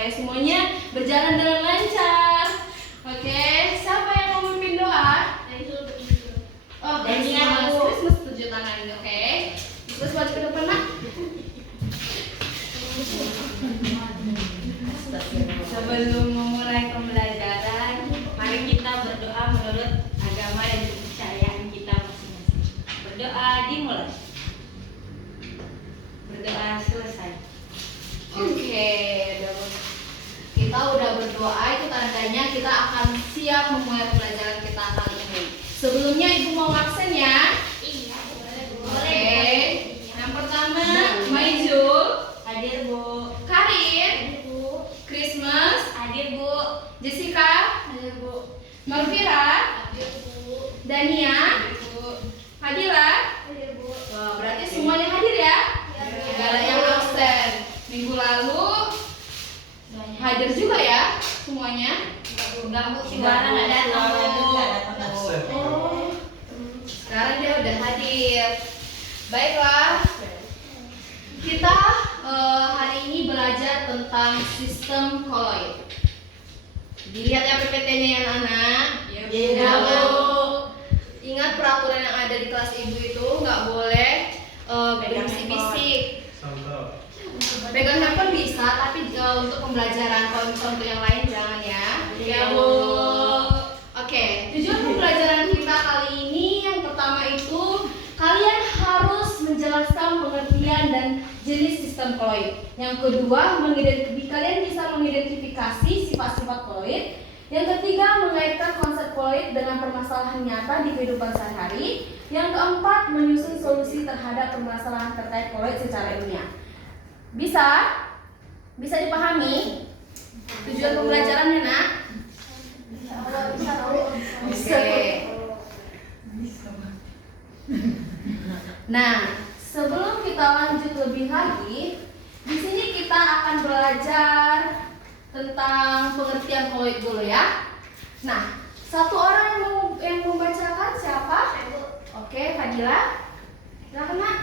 supaya semuanya berjalan dengan lancar. Oke, siapa yang mau memimpin doa? Oh, Christmas 7 tangan. Oke. Terus balik ke depan, Nak. Sebelum memulai pembelajaran, mari kita berdoa menurut agama dan kepercayaan kita masing-masing. Berdoa dimulai. Berdoa selesai. Oke, kita udah berdoa, itu tandanya kita akan siap memulai pembelajaran kita kali ini. Sebelumnya Ibu mau absen ya? Iya, boleh. Oke. Yang pertama, Maizul, Hadir Bu. Karin, Bu. Christmas, Hadir Bu. Jessica, Ada Bu. Malvira, Ada Bu. Dania, Fadila. Ada Bu. Wah, berarti semuanya hadir ya? Gak ada yang absen. Minggu lalu hadir juga ya semuanya? Enggak Bu, si Wara nggak datang Bu. Oh, sekarang dia udah hadir. Baiklah, kita hari ini belajar tentang sistem koloid. Dilihat ya PPT-nya ya anak. Iya, Bu. Ingat peraturan yang ada di kelas ibu itu nggak boleh berbisik-bisik. Pegang handphone bisa, tapi untuk pembelajaran. Kalau misalnya untuk yang lain jangan ya. Iya, Bu. Oke, tujuan pembelajaran kita kali ini yang pertama itu kalian harus menjelaskan pengertian dan jenis sistem koloid. Yang kedua, kalian bisa mengidentifikasi sifat-sifat koloid. Yang ketiga, mengaitkan konsep koloid dengan permasalahan nyata di kehidupan sehari-hari. Yang keempat, menyusun solusi terhadap permasalahan terkait koloid secara ilmiah. Bisa? Bisa dipahami? Tujuan pembelajarannya, Nak? Bisa. Oke. Nah, sebelum kita lanjut lebih lagi, di sini kita akan belajar tentang pengertian koloid dulu ya. Nah, satu orang yang membacakan siapa? Oke, Fadila. Silakan, Nak.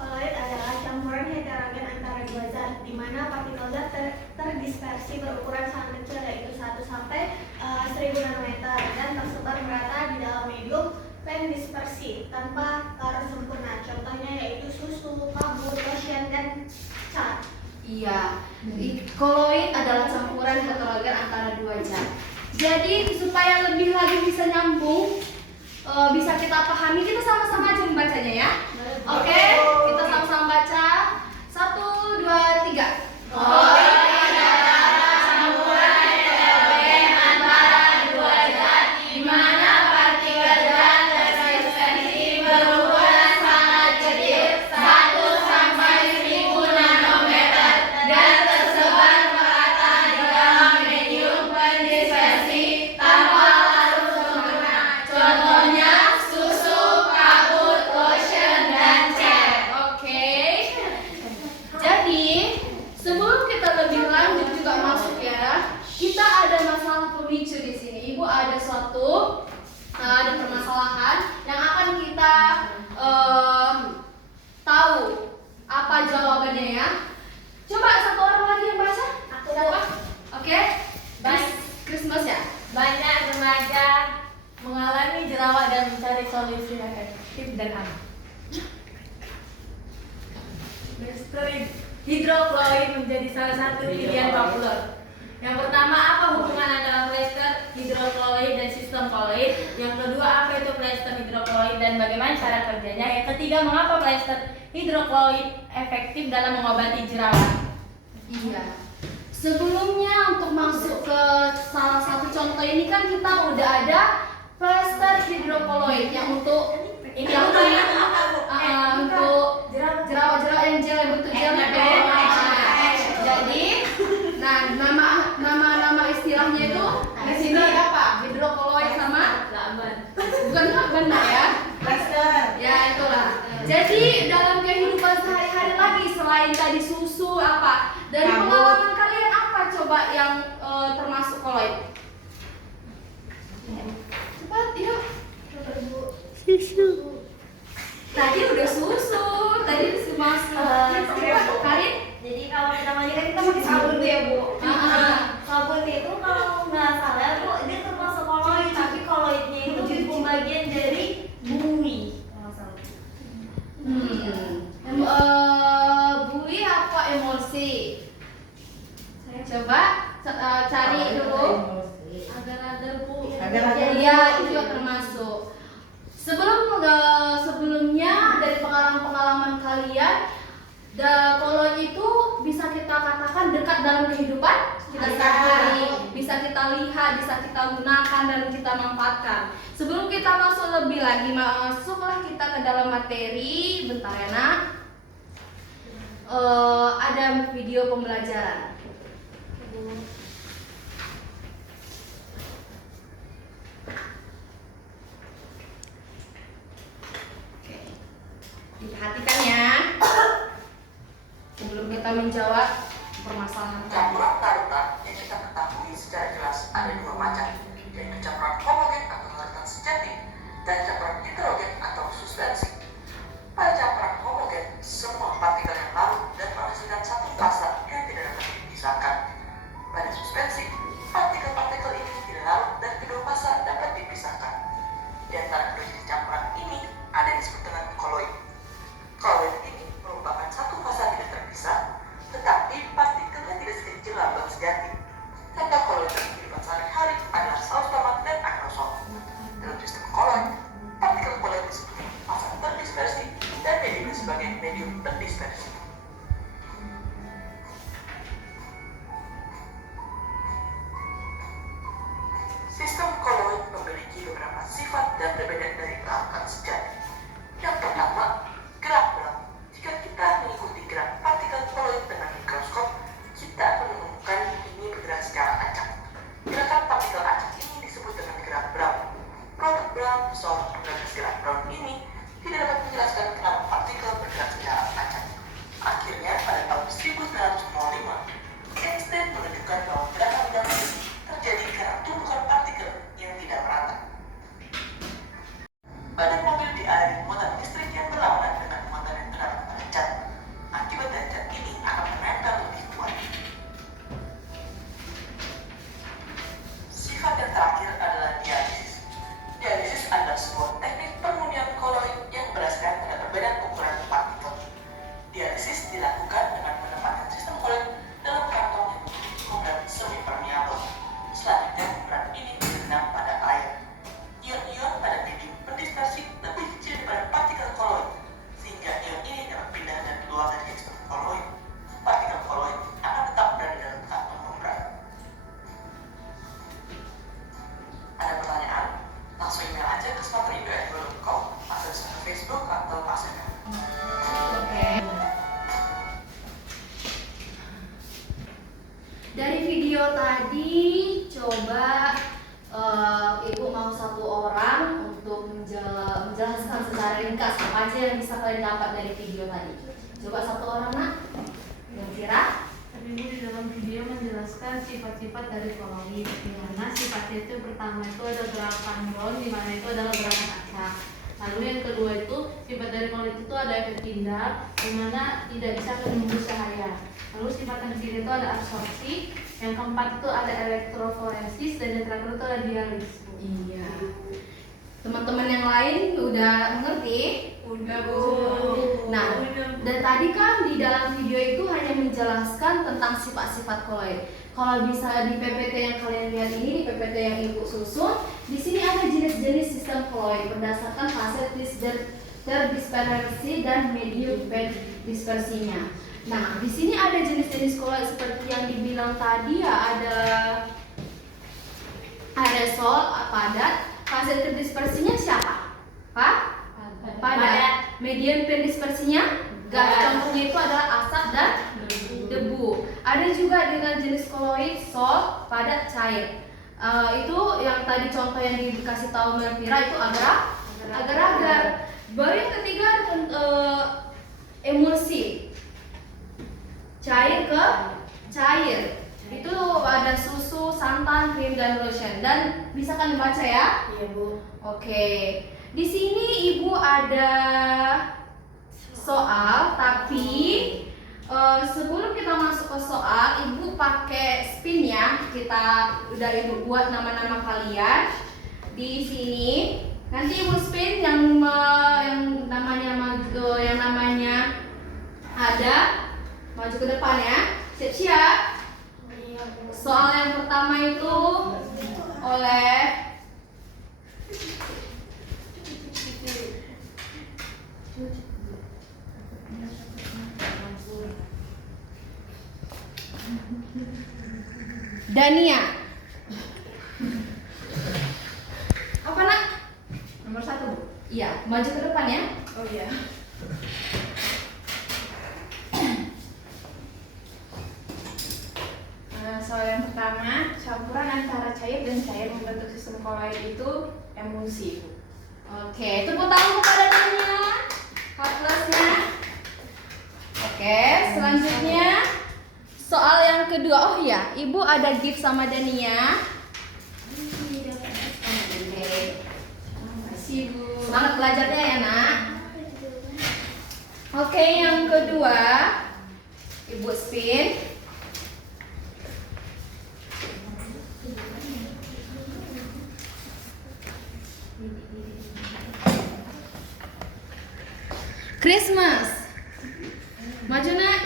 Koloid adalah campuran heterogen antara dua zat, di mana partikel zat terdispersi berukuran sangat kecil, yaitu 1 sampai 1000 nanometer, dan tersebar merata di dalam medium pendispersi tanpa larut sempurna. Contohnya yaitu susu, kabut, lotion, dan cat. Iya, koloid adalah campuran heterogen antara dua zat. Jadi supaya lebih lagi bisa nyambung, bisa kita pahami, kita sama-sama aja membacanya ya. Oke, kita sama-sama baca. 1, 2, 3. Koloid adalah campuran heterogen antara dua zat, di mana partikel zat terdispersi berukuran sangat kecil, 1 sampai 1000 nanometer, dan tersebar merata di dalam medium pendispersi tanpa larut sempurna. Contohnya susu, kabut, lotion, dan cat. Oke. Jadi sebelum kita lebih lanjut juga masuk ya, kita ada masalah pemicu di sini. Ibu ada ada permasalahan yang akan kita tahu apa jawabannya ya. Coba satu orang lagi yang baca. Siapa? Oke. Christmas ya. Banyak remaja mengalami jerawat dan mencari solusi yang efektif dan aman. Plester hidrokloid menjadi salah satu pilihan populer. Yang pertama, apa hubungan antara plester hidrokloid dan sistem koloid? Yang kedua, apa itu plester hidrokloid dan bagaimana cara kerjanya? Yang ketiga, mengapa plester hidrokloid efektif dalam mengobati jerawat? Iya. Sebelumnya untuk masuk ke salah satu contoh ini kan kita udah ada plester hidrokoloid yang untuk untuk jerawat yang gel yang bentuk gel itu. Jadi, nah nama istilahnya itu di sini apa? Hidrokoloid sama bukan benar ya? Plester. Ya itulah. Jadi dalam kehidupan sehari-hari lagi selain tadi susu apa? Dari pengalaman kalian apa coba yang termasuk koloid? Cepat, yuk. Susu. Tadi udah susu, tadi masuk. Cepat, Karin. Jadi kalau kita mandi kan kita pakai sabun tuh ya Bu. emulsi. Coba cari dulu. Agar-agar Bu. Iya, itu juga termasuk. Sebelumnya dari pengalaman kalian, kolon itu bisa kita katakan dekat dalam kehidupan kita sehari-hari, bisa kita lihat, bisa kita gunakan dan kita manfaatkan. Sebelum kita masuk lebih lagi, masuklah kita ke dalam materi. Bentar ya nak. Ada video pembelajaran. Oke. Diperhatikan ya. Sebelum kita menjawab permasalahan tadi. Campuran larutan yang kita ketahui secara jelas ada dua macam, yaitu campuran homogen atau larutan sejati dan campuran heterogen atau suspensi. Pada campuran homogen, semua partikel yang larut dan menghasilkan satu fasa yang tidak dapat dipisahkan. Pada suspensi, partikel-partikel ini tidak larut dan kedua fasa dapat dipisahkan. Di antara kedua jenis campuran ini ada yang disebut dengan koloid. Koloid ini merupakan satu fasa tidak terpisah, tetapi partikelnya tidak sekecil lambang sejati. Contoh koloid dalam kehidupan sehari-hari adalah saus tomat dan aerosol. Dalam sistem koloid, partikel koloid disebut fasa terdispersi dan medium sebagai medium terdispersi. Sistem koloid memiliki beberapa sifat dan perbedaan dari larutan sejati. Yang pertama, gerak berat. Jika kita mengikuti gerak partikel koloid dengan mikroskop, kita akan menemukan ini bergerak secara acak. Gerakan partikel acak ini disebut dengan gerak Brown. Produk Brown, seorang penggagas gerak Brown ini, tidak dapat menjelaskan kenapa partikel bergerak secara acak. Akhirnya, pada tahun 1905, Einstein menunjukkan bahwa gerakan Brown ini terjadi karena tumpukan partikel yang tidak merata. Badan mobil dialiri muatan listrik yang berlawanan dengan muatan yang terdapat pada cat. Akibatnya cat ini akan menempel lebih kuat. Sifat yang terakhir adalah dialisis. Dialisis adalah sebuah teknik pemurnian koloid yang berdasarkan pada perbedaan ukuran partikel. Dialisis dilakukan dengan menempatkan sistem koloid dalam kantong yang memiliki ukuran semi-permeabel. Selanjutnya, ukuran ini direndam pada air. Ion-ion pada medium pendispersi lebih kecil daripada partikel koloid, sehingga ion ini dapat pindah dan keluar dari sistem koloid. Partikel koloid akan tetap berada dalam kantong membran. Ada pertanyaan? Langsung email aja ke smarterindo@gmail.com, masuk ke Facebook atau Messenger. Oke. Dari video tadi, coba ibu mau satu orang untuk menjelaskan secara ringkas apa aja yang bisa kalian dapat dari video tadi. Coba satu orang nak, kira-kira. Ibu di dalam video menjelaskan sifat-sifat dari koloid, di mana sifatnya itu pertama itu ada gerakan Brown, di mana itu adalah gerakan acak. Lalu yang kedua itu sifat dari koloid itu ada efek pindar, di mana tidak bisa menembus cahaya. Lalu sifat yang ketiga itu ada absorpsi, yang keempat itu ada elektroforesis, dan yang terakhir itu ada dialisis. Iya. Teman-teman yang lain udah mengerti? Udah Bu. Nah, dan tadi kan di dalam video itu hanya menjelaskan tentang sifat-sifat koloid. Kalau bisa di PPT yang kalian lihat ini, di PPT yang ibu susun, di sini ada jenis-jenis sistem koloid berdasarkan fase terdispersi dan medium dispersinya. Nah, di sini ada jenis-jenis koloid seperti yang dibilang tadi ya, ada aerosol, padat. Fase terdispersinya siapa? Pak? Padat. Medium pendispersinya? Gas. Contohnya itu adalah asap dan debu. Ada juga dengan jenis koloid, salt, padat, cair. Itu yang tadi contoh yang dikasih tahu Melvira itu agar-agar. Baru yang ketiga emulsi, cair ke cair. Itu ada susu, santan, krim, dan lotion. Dan bisa kan dibaca ya? Iya Bu. Oke. Di sini ibu ada soal, tapi sebelum kita masuk ke soal, ibu pakai spin ya. Kita udah ibu buat nama-nama kalian di sini. Nanti ibu spin yang namanya ada Maju ke depan ya. Siap-siap. Soal yang pertama itu oleh Dania. Apa nak? Nomor 1. Iya, maju ke depan ya. Oh iya. Soal yang pertama, campuran antara cair dan cair membentuk sistem koloid itu emulsi. Oke, tepuk tangan kepada Dania. Kelasnya. Oke, selanjutnya soal yang kedua. Oh ya, Ibu ada gift sama Dania. Oke. Makasih Bu. Semangat belajarnya ya nak. Oke, yang kedua Ibu spin. Christmas. Maju nak.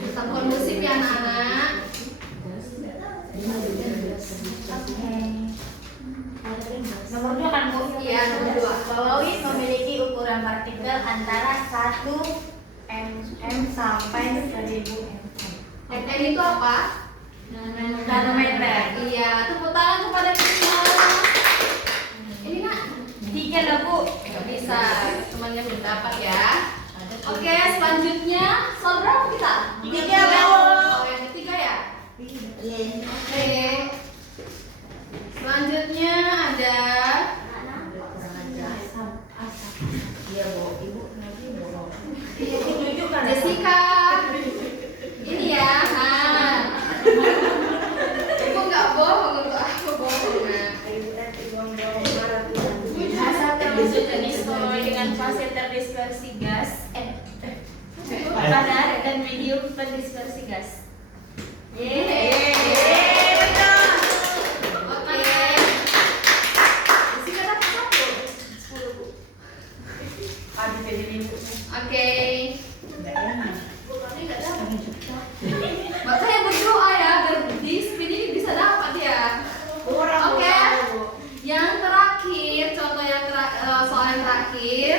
Tetap kondusif ya anak-anak. Nomor 2 kan Bu? Iya, nomor 2. Koloid memiliki ukuran partikel antara 1 mm sampai 1000 mm. MM itu apa? Nanometer. Iya, tepuk tangan kepada kita. Ini nak 3 lah Bu. nggak bisa, temannya belum dapat ya. Oke, selanjutnya soal berapa kita? 3 Bu. Oh, yang ketiga ya? Oke. Selanjutnya ada Jessica. Ini ya. Nah. Ibu nggak bohong untuk aku bohong. Nah. Asap termasuk jenis koloid dengan fase terdispersi gas, padat dan medium pendispersi gas. Betul. Oke. Jessica dapat 10 Bu. Oke. Makanya berdoa ya agar di spin ini bisa dapat ya. Oke. Yang terakhir, contoh yang soal yang terakhir.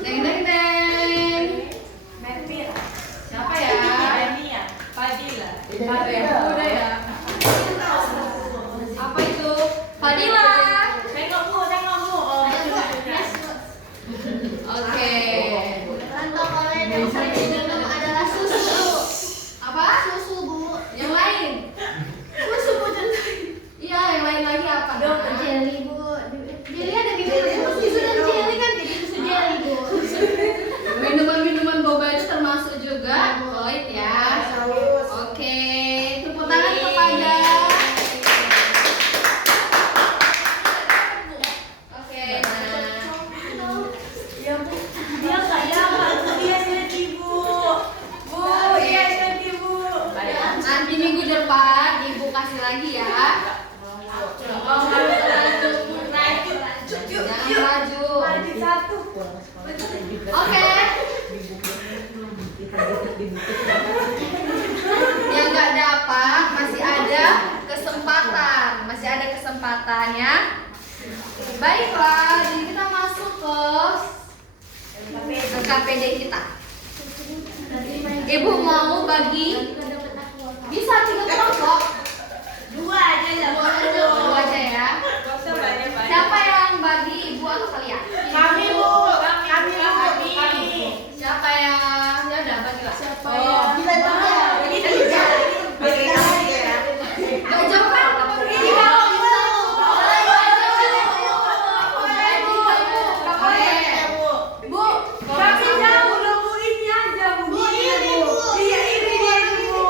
Deng deng deng. Merpil. Siapa ya? Dania. Fadila. Udah ya. Apa itu? Fadila. Tengok Bu. Oh, Oke. Contoh koloid yang sering diminum adalah susu. Apa? Susu Bu. Yang lain? Susu Bu contoh. Iya, yang lain lagi apa? Dok, jelly Bu. Jelly ada minuman susu dan jelly kan jadi susu jelly Bu. Minuman-minuman boba itu termasuk juga koloid ya. Oke, tepuk tangan kepada. Oke, nah. Ya Bu. Dia nggak dapat. Dia sudah Ibu. Bu, dia sudah Ibu. Nanti minggu depan Ibu kasih lagi ya. Oh, harus lanjut. Jangan maju. Lanjut 1. Oke. Yang nggak dapat masih ada kesempatan ya. Baiklah, jadi kita masuk ke KPD kita. Ibu mau bagi bisa 3 kelompok. 2 aja ya Bu. 2 aja ya. Nggak usah banyak-banyak. Siapa yang bagi ibu atau kalian? Kami Bu. Kami. Siapa yang ya udah bagilah. Oh, Kita juga. kita juga. Gak jauh kan? Ini kalau bisa. Bu, kami jauh loh Bu, ini aja Bu. Iya ini Bu.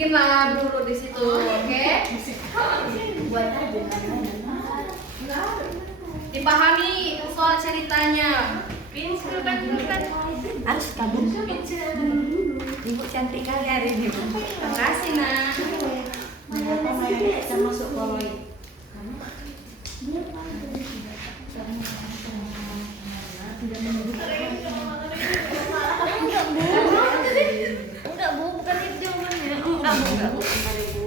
bikinlah dulu di situ, oke? Buat aja. Dipahami soal ceritanya. Harus kamu. Ibu cantik kali hari ini. Terima kasih, Nak. Mengapa Maya bisa masuk koloid? Enggak Bu, bukan itu jawabannya. Enggak, Bu.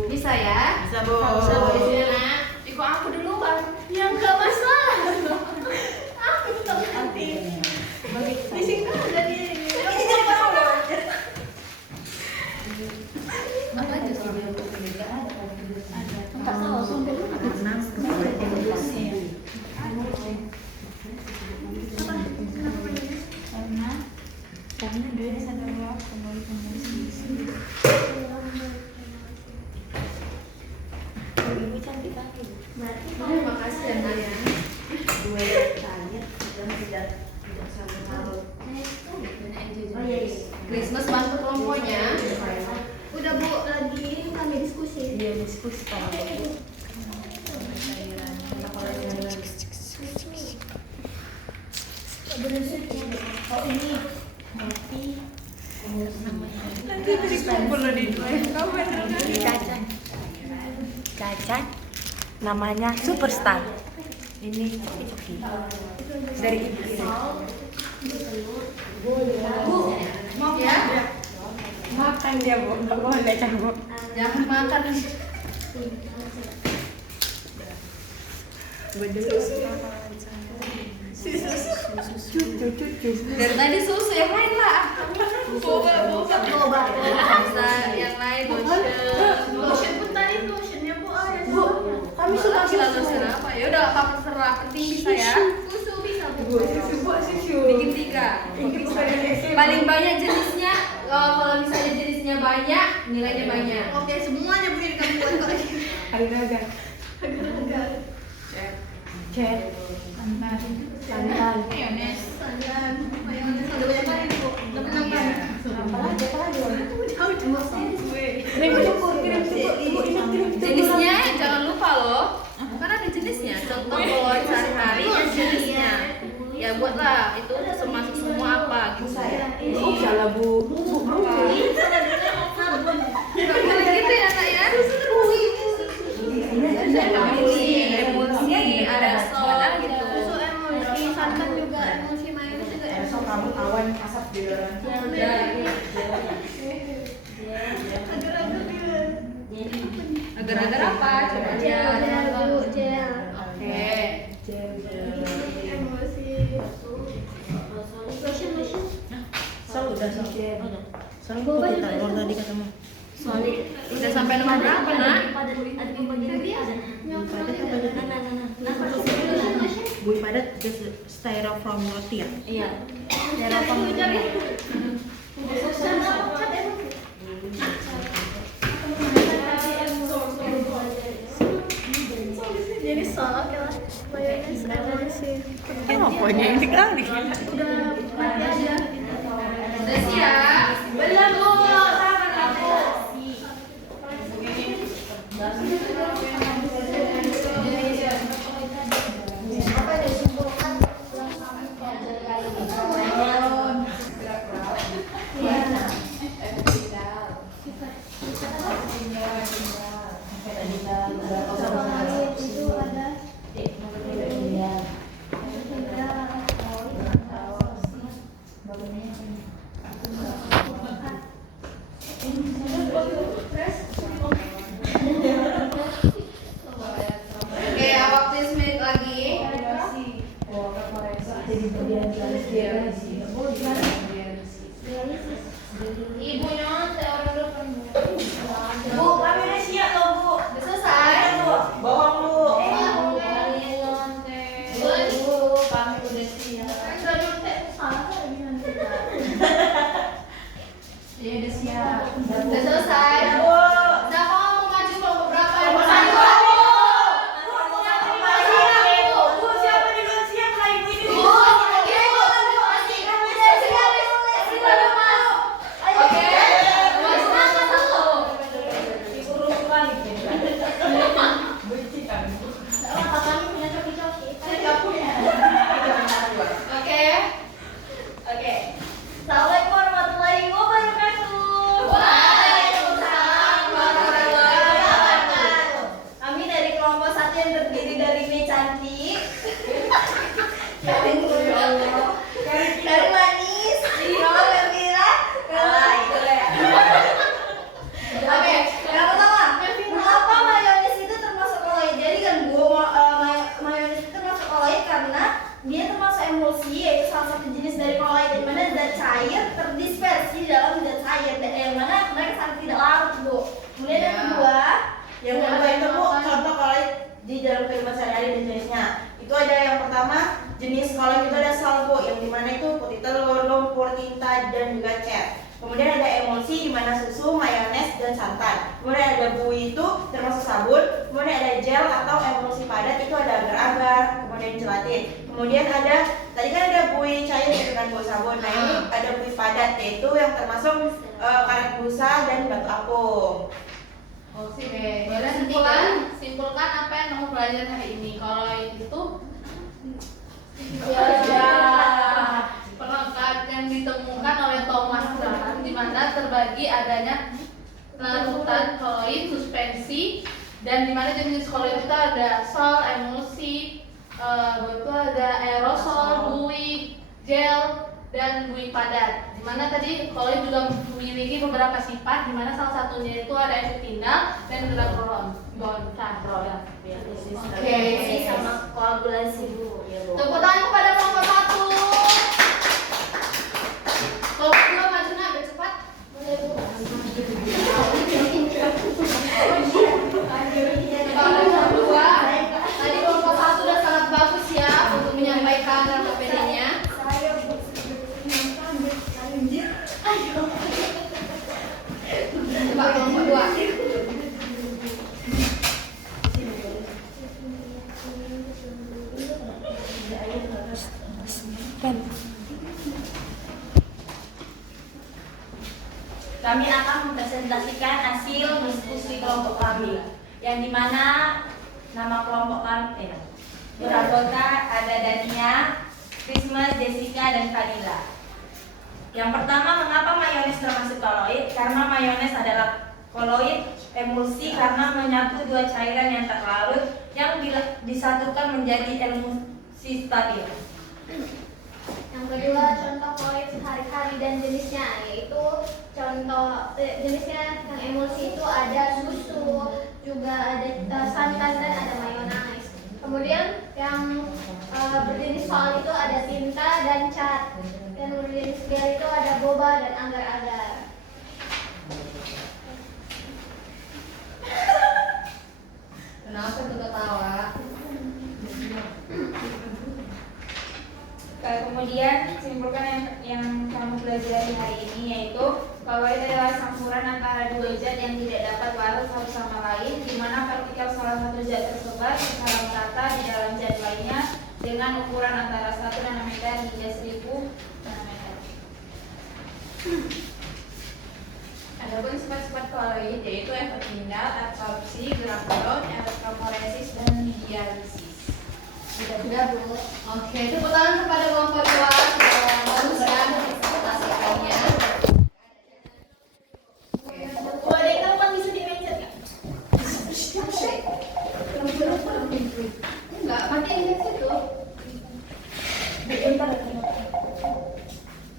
Bisa ya? Bisa, Bu. Bisa, Bu. Di sini, Nak. Ikut aku duluan. Ya enggak masalah. Aku tetap nanti. Di sini ada di Apa aja sih? Karena dari sadar kembali Ibu cantik kali. Terima kasih ya, Nak. Dua tanya dan tidak sampai malu. Oh iya. Christmas bantu kelompoknya. Udah Bu, lagi kami diskusi. Dia diskusi kalau Oh ini happy. Cacat namanya superstar. Ini coki dari ibu. Bu, mau ya? Makan dia Bu, nggak boleh Bu. Jangan makan. Dari tadi susu yang lain lah. Boba. Bisa yang lain Lotion pun tadi lotionnya Bu ada. Bu, kami suka gila lotion apa? Ya udah apa terserah, penting bisa ya. Susu bisa Bu. Bikin 3. Paling banyak jenisnya. Kalau misalnya jenisnya banyak, nilainya banyak. Oke, semuanya Bu yang kamu buat kok. Agar-agar. Agak-agak. Cek. Santan. Mayones. Sandan. Mayones. Udah banyak kali Bu. Udah menang kan? Apalagi? Jauh cuma gue. Jenisnya jangan lupa loh. Kan ada jenisnya. Contoh kalau sehari-hari ada jenisnya. Ya buatlah itu termasuk semua apa gitu. Oh, salah Bu. Nggak boleh gitu ya, Nak ya. Emulsi, aerosol gitu. Susu emulsi, santan juga emulsi, mayones juga emulsi. Kamu awan asap di dalam. Agar-agar apa? Coba Gel, lihat. Bu, gel. Oke. Emulsi. Lotion. Sol udah sol. Sol Boba juga taruh tadi katamu. Udah sampai nomor berapa, Nak? Bui padat styrofoam roti ya? Iya. Jadi soal lah mayones emulsi. Pokoknya ini kali. Udah mati aja. Udah siap? Belum, Bu. Sabar, Bu. Itu ada Oke, waktu 10 menit lagi. Ibu nyontek orang depan, Bu. Bu, kami udah siap loh, Bu. Udah selesai? Bawa mana susu, mayones, dan santan. Kemudian ada buih itu termasuk sabun. Kemudian ada gel atau emulsi padat itu ada agar-agar. Kemudian gelatin. Kemudian ada tadi kan ada buih cair dengan buih sabun. Nah ini ada buih padat yaitu yang termasuk karet busa dan batu apung. Oke, jadi simpulkan apa yang kamu pelajari hari ini. Kalau itu perangkat yang ditemukan oleh Thomas Graham di mana terbagi adanya larutan koloid, suspensi, dan di mana jenis koloid itu ada sol, emulsi, itu ada aerosol, buih, gel, dan buih padat. Dimana tadi koloid juga memiliki beberapa sifat, dimana salah satunya itu ada efek pindang dan glucuron. Oke, sama koagulasi dulu. tepuk tangan kepada kelompok 1. Kelompok 2 maju nak, agak cepat. Kelompok 2, tadi kelompok 1 sudah sangat bagus ya untuk menyampaikan RPPD-nya. Coba kelompok 2. Kami akan mempresentasikan hasil diskusi kelompok kami, yang dimana nama kelompok kami beranggota ada Dania, Christmas, Jessica, dan Fadila. Yang pertama, mengapa mayones termasuk koloid? Karena mayones adalah koloid emulsi karena menyatu dua cairan yang tak larut yang bila disatukan menjadi emulsi stabil. Yang kedua, contoh koloid sehari-hari dan jenisnya, yaitu contoh jenisnya yang emulsi itu ada susu, juga ada santan dan ada mayones. Kemudian yang berjenis sol itu ada tinta dan cat, dan berjenis gel itu ada boba dan agar-agar. Kenapa tuh ketawa? Kemudian simpulkan yang kamu pelajari hari ini, yaitu koloid adalah campuran antara dua zat yang tidak dapat larut satu sama lain, di mana partikel salah satu zat tersebar secara merata di dalam zat lainnya dengan ukuran antara 1 nanometer hingga 1000 nanometer. Adapun sifat-sifat koloid yaitu efek pindang, absorpsi, glucuron, elektroforesis, dan dialisis. Sudah Bu. Oke, tepuk tangan kepada kelompok 2 sudah meneruskan presentasikannya. Kalau ada yang tahu kan bisa di-mention nggak? Enggak, pakai index itu.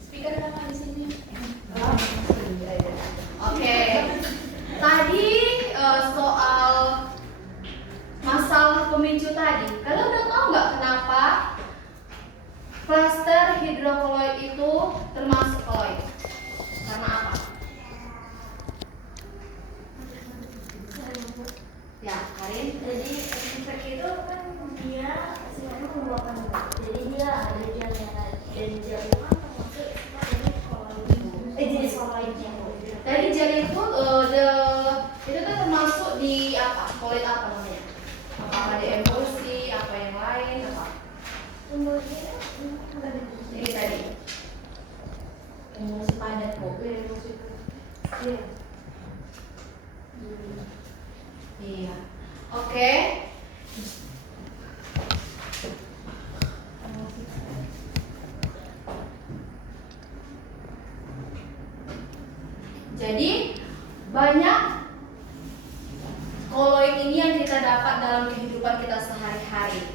Speaker sama di sini. Oke. Tadi soal masalah pemicu tadi. Kalian udah tahu nggak kenapa klaster hidrokoloid itu termasuk koloid? Karena apa? Ya, Karin. Jadi efek itu kan dia sebenarnya mengeluarkan zat. Jadi dia ada gelnya dan gel itu kan termasuk jenis koloid. Jenis koloidnya. Tadi gel itu itu tuh termasuk di apa? Koloid apa namanya? Apakah di emulsi, apa yang lain, apa? Kemudian Ini tadi. Emulsi padat kok. iya. Iya. Oke. Jadi banyak koloid ini yang kita dapat dalam kehidupan kita sehari-hari.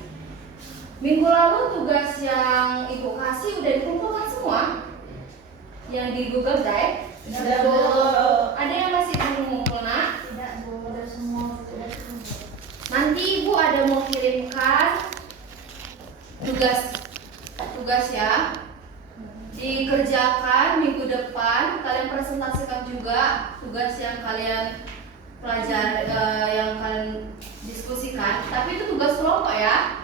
Minggu lalu tugas yang Ibu kasih udah dikumpulkan semua. Yang di Google Drive. Sudah. Ada yang masih belum ngumpul nak? Tidak boleh semua sudah semua. Nanti Ibu ada mau kirimkan tugas ya. Dikerjakan minggu depan, kalian presentasikan juga tugas yang kalian pelajari, yang kalian diskusikan. Tapi itu tugas kelompok ya.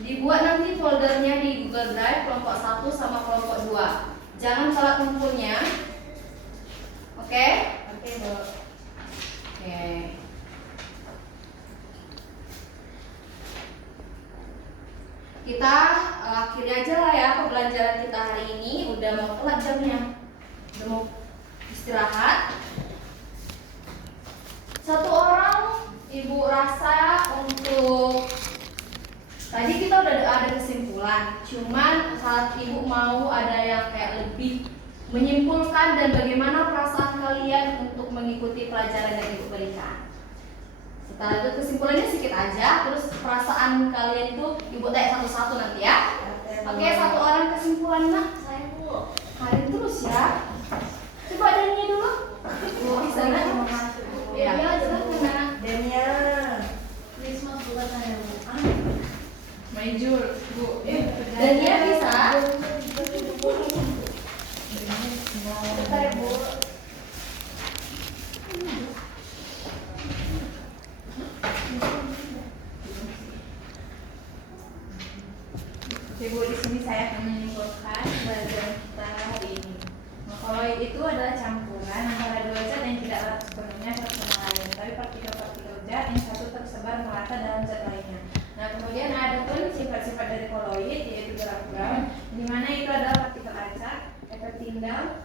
Dibuat nanti foldernya di Google Drive kelompok 1 sama kelompok 2. Jangan salah kumpulnya. Oke? Oke, Bu. Oke. Kita akhiri aja lah ya pembelajaran kita hari ini. Udah mau telat jamnya. Udah mau istirahat. Satu orang Ibu rasa untuk tadi kita udah ada kesimpulan. Cuman saat Ibu mau ada yang kayak lebih menyimpulkan dan bagaimana perasaan kalian untuk mengikuti pelajaran yang Ibu berikan. Setelah itu kesimpulannya sedikit aja, terus perasaan kalian itu Ibu tanya satu-satu nanti ya. Oke, satu orang kesimpulan nak. Saya Bu. Kalian terus ya. Coba Dania dulu. Bu, bisa nak? Ya, silakan nak. Daniel. Christmas bukan saya Bu. Majul, Bu. Dania bisa? Bentar ya, Bu. Oke Bu, di sini saya akan menyimpulkan pelajaran kita hari ini. Nah, koloid itu adalah campuran antara dua zat yang tidak erat sepenuhnya satu sama lain, tapi partikel-partikel zat yang satu tersebar merata dalam zat lainnya. Nah, kemudian ada pun sifat-sifat dari koloid, yaitu gerak ground, di mana itu adalah partikel acak, efek tindal,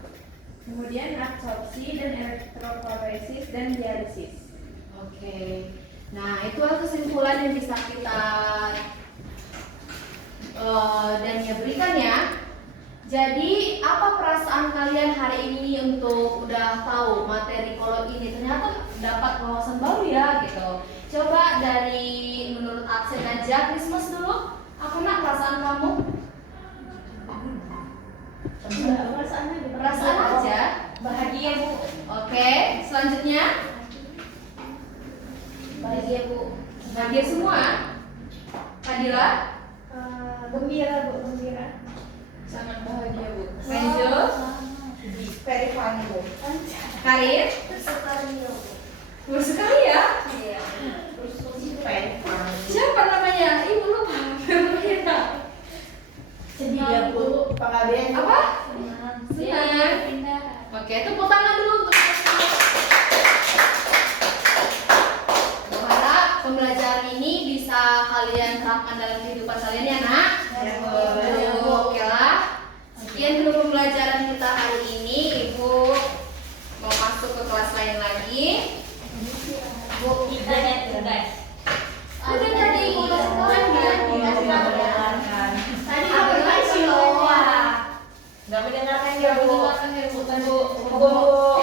kemudian absorpsi dan elektroforesis dan dialisis. Oke. Nah, itu kesimpulan yang bisa kita Dania berikan ya. Jadi apa perasaan kalian hari ini untuk udah tahu materi koloid ini? Ternyata dapat wawasan baru ya gitu. Coba dari menurut absen aja, Christmas dulu. Apa nak perasaan kamu? Perasaan aja. Bahagia, Bu. Oke, selanjutnya Bahagia, Bu. bahagia semua. Fadila, Gembira, Bu, gembira. Sangat bahagia Bu. Angel, Very funny, Bu. Karin, Sekali, Bu. baru sekali ya. Iya. Very funny. Siapa namanya? Ibu lupa. Namanya. Sedih ya, Bu. Pengabdian. Apa? Senang. Senang. Oke, tepuk tangan dulu untuk berharap pembelajaran ini bisa kalian terapkan dalam kehidupan kalian ya nak. Ya, Bu. Oke lah. Sekian dulu pembelajaran kita hari ini. Ibu mau masuk ke kelas lain lagi. Bu, Kita lihat tugas. udah tadi ibu udah sekolah kan? Tadi Apa lagi loh? Nggak mendengarkan Ya ya, Bu. Bu, Bu.